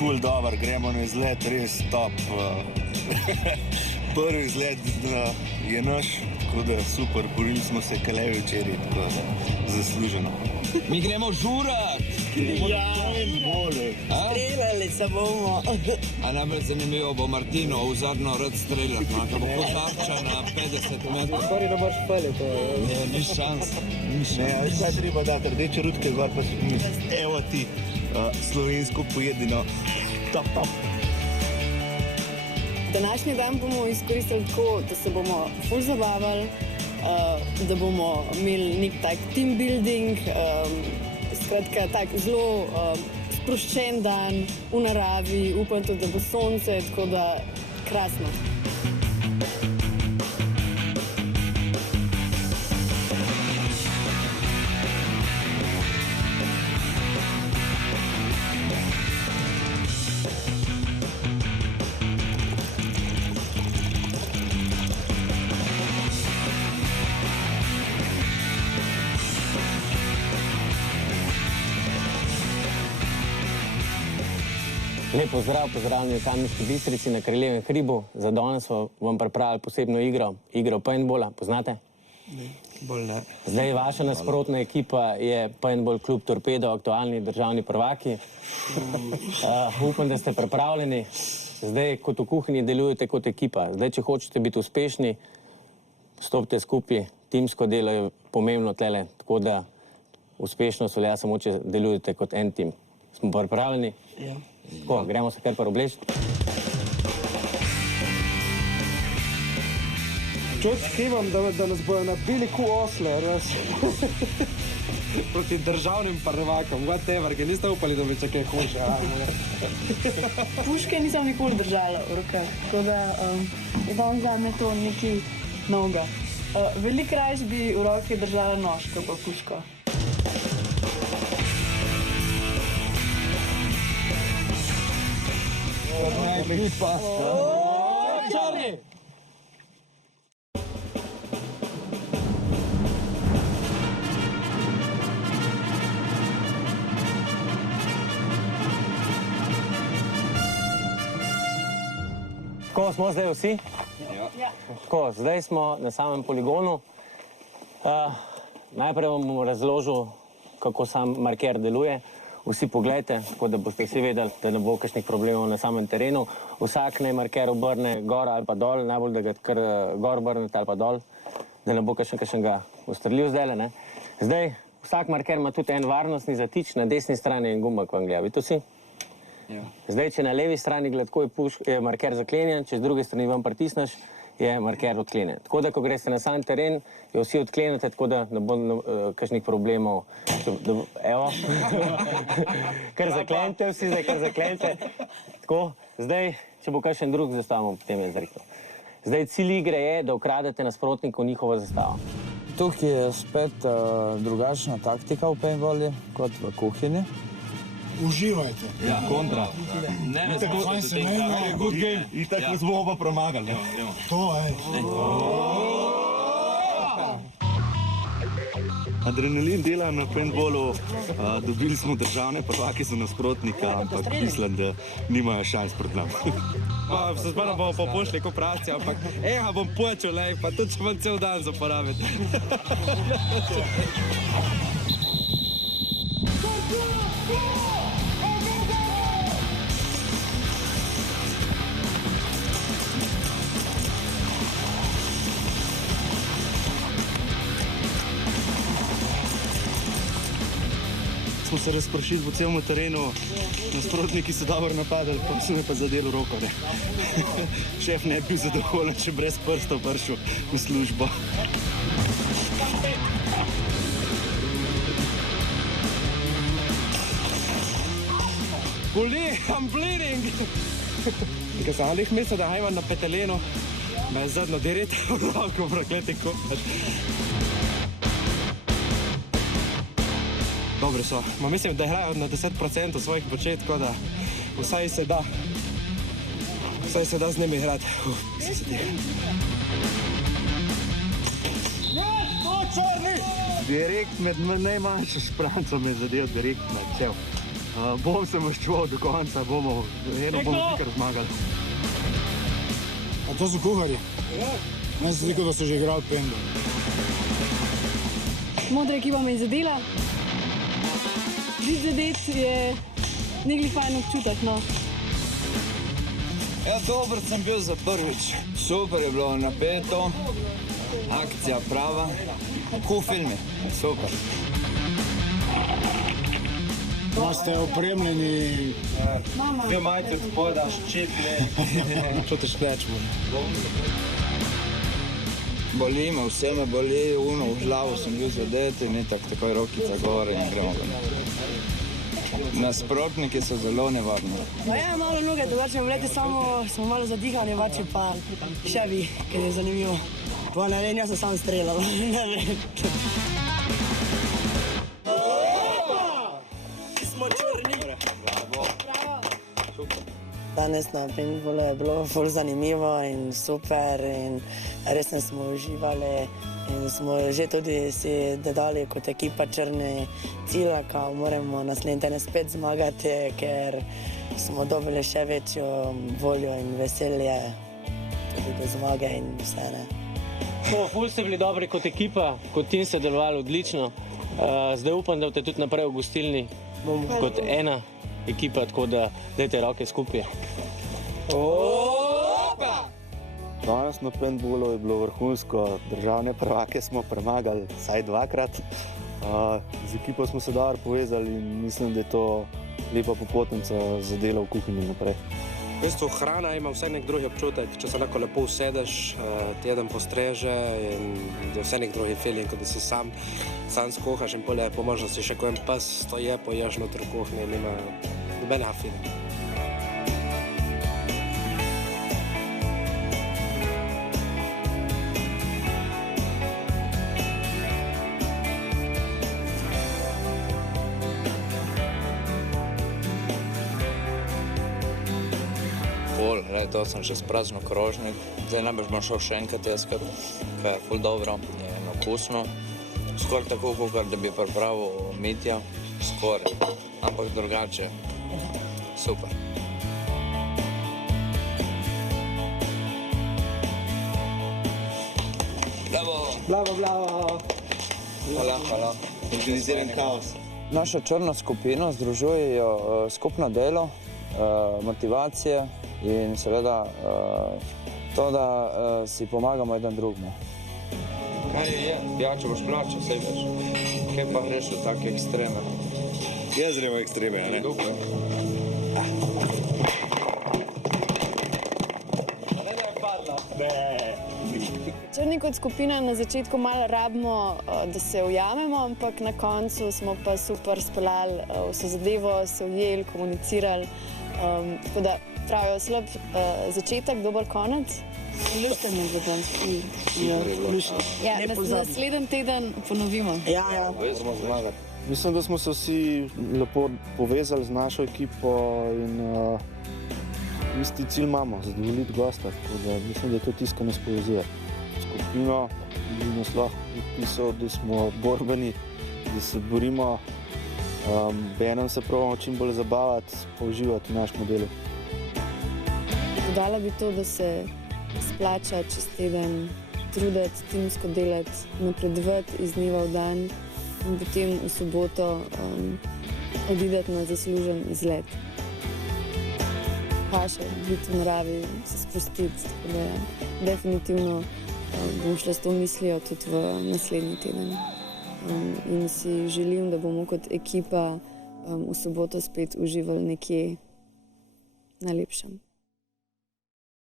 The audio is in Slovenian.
ful dober, gremo na izlet, res top. Prvi izlet je naš, tako da super, borili smo se kalevi včeraj, tako da zasluženo. Mi gremo žurat! Ja, Streljali se bomo. A najbolj zanimivo bo Martino v zadnjo rad streljati, ko bo kot tarča na 50 metrov. Skori ne boš pali, to je. Ne, ni šans. Ne, zdaj treba dati rdeče rutke gor, pa evo ti slovensko pojedino. Top, top. Današnji dan bomo izkoristili tako, da se bomo ful zabavali, da bomo imeli nek tak team building, skratka tak zelo sproščen dan v naravi, upam tudi, da bo sonce, tako da krasno. Lep pozdrav, pozdravljeni v Kamniški Bistrici na Kraljevem hribu. Za danes vam pripravili posebno igro paintballa. Poznate? Ne, bolj ne. Zdaj vaša nasprotna ekipa je Paintball klub Torpedo, aktualni državni prvaki. Upam, da ste pripravljeni. Zdaj, kot v kuhinji delujete kot ekipa. Zdaj, če hočete biti uspešni, stopite skupaj. Timsko delo je pomembno tlele, tako da uspešnost velja samo, če delujete kot en tim. Smo pripravljeni? Ja. Tako, gremo se kar pa oblečiti. Čutki imam, da nas bojo nabili osle, res. Proti državnim prvakom, whatever, ki niste upali, da bi se kaj hujše. Puške nisem nikoli držala v rokah, tako da je danes za me to nekaj novega. Veliko raje bi v roki držala nož, kot pa puško. Ekipa! Črni! Tako smo zdaj vsi? Ja. Tako, zdaj smo na samem poligonu. Najprej vam bom razložil, kako sam marker deluje. Vsi pogledajte, tako da boste vsi vedeli, da ne bo kakšnih problemov na samem terenu. Vsak naj marker obrne gor ali pa dol, najbolj da ga kar gor obrnete ali pa dol, da ne bo kakšnega ustrelil zdajle, ne. Zdaj, vsak marker ima tudi en varnostni zatič, na desni strani en gumbek vam gleda, vidite vsi? Ja. Zdaj, če na levi strani gladko je marker zaklenjen, če z druge strani vam pritisneš, je marker odklenjen. Tako da, ko greste na sam teren, jo vsi odklenete, tako da ne bo kakšnih problemov. Evo. Kar zaklenite vsi, zdaj kar zaklenite. Tako, zdaj, če bo kakšen drug zastavo, potem je zrekel. Zdaj, cilj igre je, da ukradete nasprotniku njihovo zastavo. Tukaj je spet drugačna taktika v paintballu kot v kuhinji. Uživajte. Ja, kontra. Ne, ne, Fajn se meni, Good game. Itak vas bomo pa premagali. to je. Adrenalin dela na paintballu, dobili smo državne prvake za nasprotnika, ampak mislim, da nimajo šans pred nami. Se zmerno bomo popušli kot prasci, ampak bom počel, pa tudi če bom cel dan zaporabiti. Smo se razpršili po celem terenu, nasprotniki so dobro napadali, pa so me pa zadeli roko. Šef ne bi bil zadovoljen, če brez prstov prišel v službo. Boli, I'm bleeding! Ko sem lih mislil, da hajvam na petelenu, me je zadnjo direkt v roko prokleti kopati. Dobri so. Mislim, da igrajo na 10% svojih počet, tako da vsaj se da z njimi igrati. Se se tega. Direkt med najmanjšo špranco me je zadel direkt na čel. Bom se maščeval do konca, bomo fikar zmagali. A to so kuharji? Meni se zdi, da so že igrali pendel. Modra ekipa me je zadela. Biti zadet je nekaj fajn občutek, no. Ja, dober sem bil za prvič. Super je bilo, napeto, akcija prava. Cool film je, super. Ste opremljeni. Dve majte od spoda, ščeplje. Čutiš več bolj. Boli me, vse me boli, v glavo sem bil zadet in takoj rokica gore in gremo ven. Nasprotniki so zelo nevarni. No ja, malo noge, drugače vleti samo smo malo zadihani, vače pa še bi, ker je zanimivo. Pa ne vem, jaz sem sam streljal, ne vem. Smo črni. Danes na paintballu je bilo ful zanimivo in super in res smo uživali. In smo že tudi si dodali kot ekipa črni cilj, kao moramo naslednji teden spet zmagati, ker smo dobili še večjo voljo in veselje tudi do zmage in vse, ne. Ful ste bili dobri kot ekipa, kot tim ste delovali odlično. Zdaj upam, da boste tudi naprej v gostilni kot ena ekipa, tako da dajte roke skupaj. Danes na paintballu je bilo vrhunsko, državne prvake smo premagali vsaj dvakrat. Z ekipo smo se dobro povezali in mislim, da je to lepa popotnica za delo v kuhinji naprej. V bistvu hrana ima vse nek drugi občutek, če se lahko lepo usedeš, ti eden postreže in je vse nek drugi feeling, kot da si sam skuhaš in polje po možnosti še ko en pes stoje, poješ noter v kuhinji in ima nobenega feelinga. To sem še sprazno krožnik, zdaj najbrž bom šel še enkrat jeskat, kaj je ful dobro in okusno. Skoraj tako, kot da bi pripravil Mitja, skoraj, ampak drugače, super. Bravo! Bravo, bravo! Hvala. Organiziran kaos. Našo črno skupino združujejo skupno delo, motivacije in seveda to, da si pomagamo eden drugemu. Ja, če boš plačal, sej veš. Kaj pa greš v take ekstreme? Jaz gremo ekstreme, ne? Dupe. Črni kot skupina na začetku malo rabimo, da se ujamemo, ampak na koncu smo pa super speljali vso zadevo, se ujeli, komunicirali. Tako da pravijo slab začetek, dober konec. Lušteno je bilo. Ja, naslednji teden ponovimo. Ja. Mislim, da smo se vsi lepo povezali z našo ekipo in isti cilj imamo, zadovoljiti gosta. Tako da mislim, da je to tisto, kar nas povezuje. Skupino bi nas lahko pisal, da smo borbeni, da se borimo, enem se pravimo čim bolj zabavati, pa uživati v našem delu. Dodala bi to, da se splača čez teden truditi, timsko delati, napredovati iz dneva v dan in potem v soboto odideti na zaslužen izlet. Paše, biti v naravi, se sprostiti, tako da definitivno bom šla s to mislijo tudi v naslednji teden. In si želim, da bomo kot ekipa v soboto spet uživali nekje na lepšem.